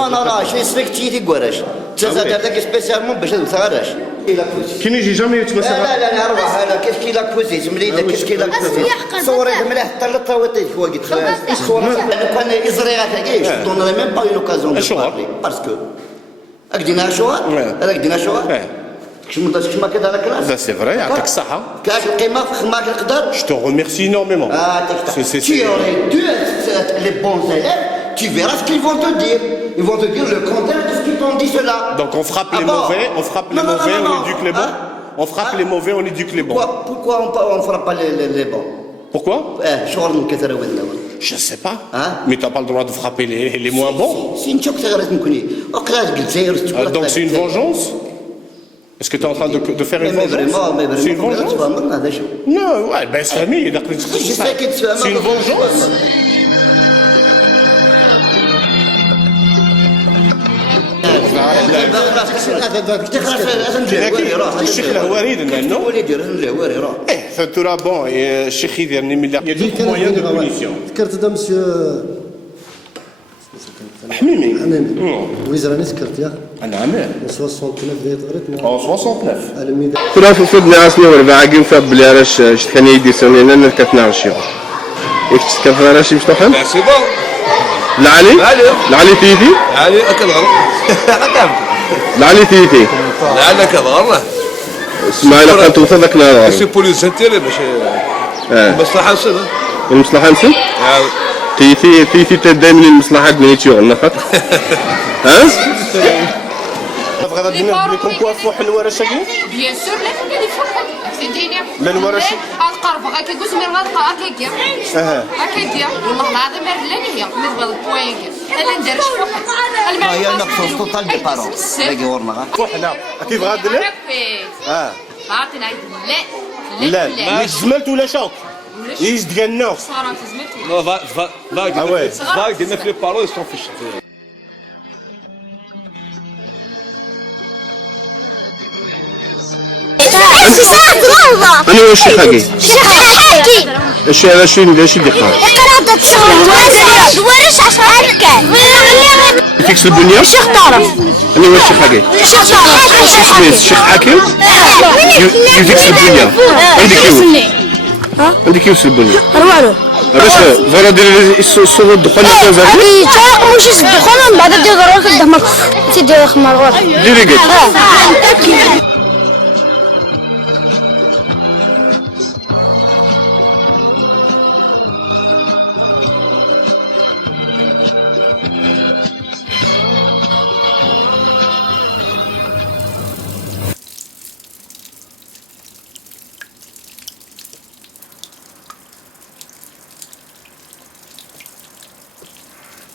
انا راه شي سبيكتيتي كواراش تزادر داك سبيسيالمون باش نتغرش كي نجي جامي تمسك لا روح انا كيف كي لا كوزيت مليده كيف كي لا كوزيت صوري مليح حتى للطاوطي فوا قلت كان ازري غاتاكيش دونري ميم با اون اوكازيون باسكو اكدينا شوار هذاك دينا شوار كما كذا لا كلاس لا سي فري يعطيك الصحة كاش القيمة في خدمة كنقدر جو تو ريميرسي انورميمون Tu aurais dû être les bons élèves, tu verras ce qu'ils vont te dire. Ils vont te dire le contraire de ce qu'ils t'ont dit cela. Donc on frappe les mauvais, on frappe les mauvais, on éduque les bons. On frappe les mauvais, on éduque les bons. Pourquoi on ne frappe pas les bons? Pourquoi? Je ne sais pas. Mais tu n'as pas le droit de frapper les moins bons. Donc c'est une vengeance? Est-ce que tu es en train de faire une vengeance? C'est une vengeance? Non, ouais, ben c'est famille, c'est une vengeance. الشيخ الهواري لانه فترى بون الشيخ يديرني من il y a d'autres moyens de punition. ذكرت هذا مسيو حميمي وزراني ذكرت ياك نعم 69 ديال غريت 69 ترى في صدني عاصني وربع عاقين فبلي راش كان يدي سنين انا كتنعرشيو ياك كتنعرشي مفتوحا سي بون العلي تيتي علي كظهر العلي تيتي لعل كظهر اسمع الا كنت توصل ذاك النهار سي بوليس انتيري باش المصلحه نسد المصلحه نسد تيتي دائما المصلحه بنيتيو نفط ها غادي ندير لكم كوافو حلوه رشاكي بيان سور لا كندير فرحان فهمتيني لا الورش القرب غا كيقول زمير غادقه هكا هكا والله العظيم لا هي مي بغا البوين انا ندير شوف هي نقص توتال دي بارون باقي ورنا وحنا كيف غادير عطينا لا لا زملت ولا شوك يزد كنوك صارت زملت لا باقي دينا في لي بارون يسون فيش أنا وش حقي؟ شيخ حقي. إيش هذا شيء إيش اللي قال؟ قرأت الورش الورش عشان هكا. فيكس البنية؟ الشيخ طارق. أنا وش حقي؟ الشيخ طارق. الشيخ سميت الشيخ حاكم؟ يفيكس البنية. عندك يو؟ عندك يو البنية؟ روالو. باش فوالا دير الصوت الدخان اللي زاد. هذه تا ماشي الدخان من بعد دير غير كدهم تيدير خمر غير. ديري قد.